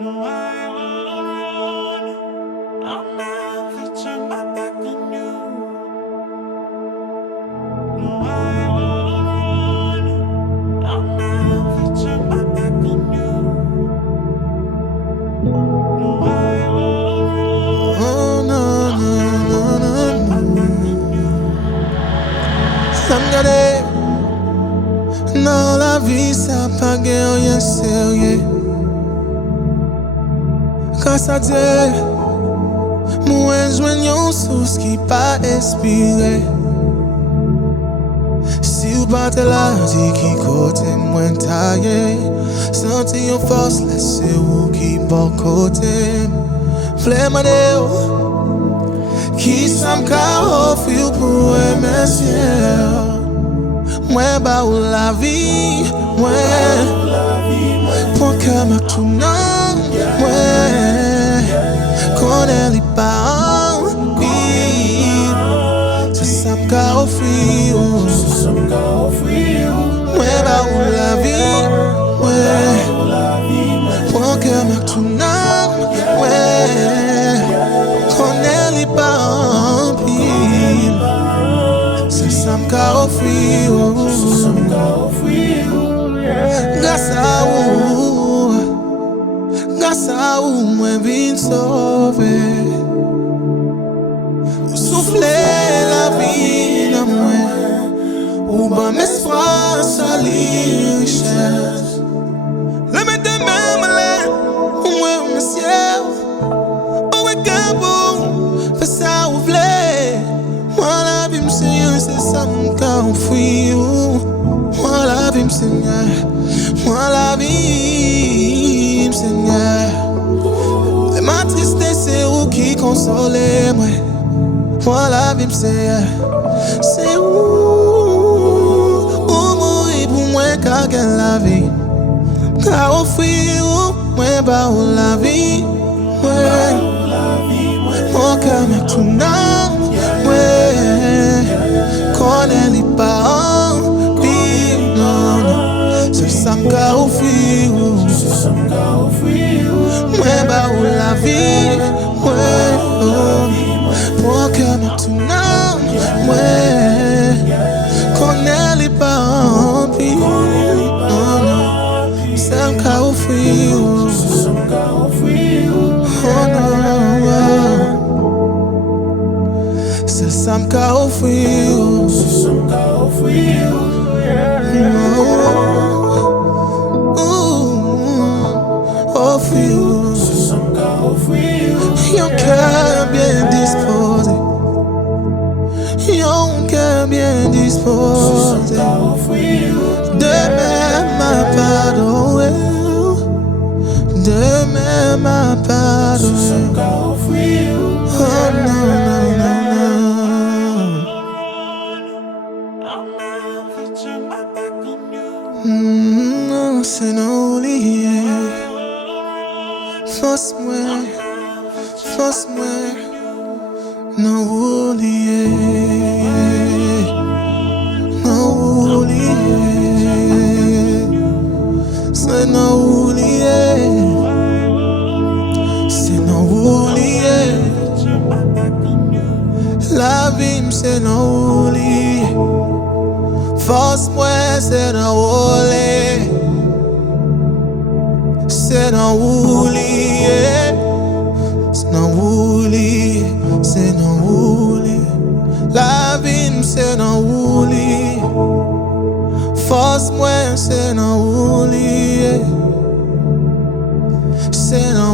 No, I won't. I'll never turn my back on you. No, I won't. I'll never turn my back on you. No, I won't. Oh no, no, no, no, no. Sangare, no la visa pague oye se oye. Casa de, moi joignons sous ce qui pas expiré. Si ou pas te la dit qui côté moins taillé. Senti yon force laissez ou qui bon côté. Flemme qui s'am ka offrir pour aimer ciel. Moi ba ou la vie, moi pour que ma tout non, moi connais les pas en vie. C'est s'am ka offrir, moi ba ou la vie, moi pour que ma tout non, moi connais les pas en vie. C'est s'am ka offrir. Grâce à où moi vin sauver. Ou souffler la vie dans moi. Ou ban m'espoir salir richesse. Le mettre même là, ou moi monsieur. Ou est capable, fais ça ou v'lait. Moi la vie m'seigneur, c'est ça m'ka enfuir. Moi la vie m'seigneur, moi la vie m'seigneur. Et ma tristesse c'est où qui console moi. Moi la vie m'seigneur, c'est où mourir pour moi car gagne la vie. Car offrir moi ba ou la vie, ouais. Mon cœur m'a tout nom, ouais. Connais les parents, puis non. C'est ça m'ka offrir, moi ba ou la vie, ouais. Mon cœur m'a tout nom, ouais. Connais les parents, puis non. C'est m'ka offrir, oh non. C'est ça m'ka offrir. Yon cœur bien disposé. Yon cœur bien disposé. Demain m'a pardonné. Demain m'a pardonné. Oh non, non, non, I'll never turn my back on you. non. C'est non lié. Force moi, non oublié, non oublié, c'est non oublié, c'est non oublié. La vie c'est non oublié, force moi c'est non oublié, c'est non oublié. C'est non oublié, c'est non oublié. La vie c'est non oublié. Force moi c'est non oublié. C'est non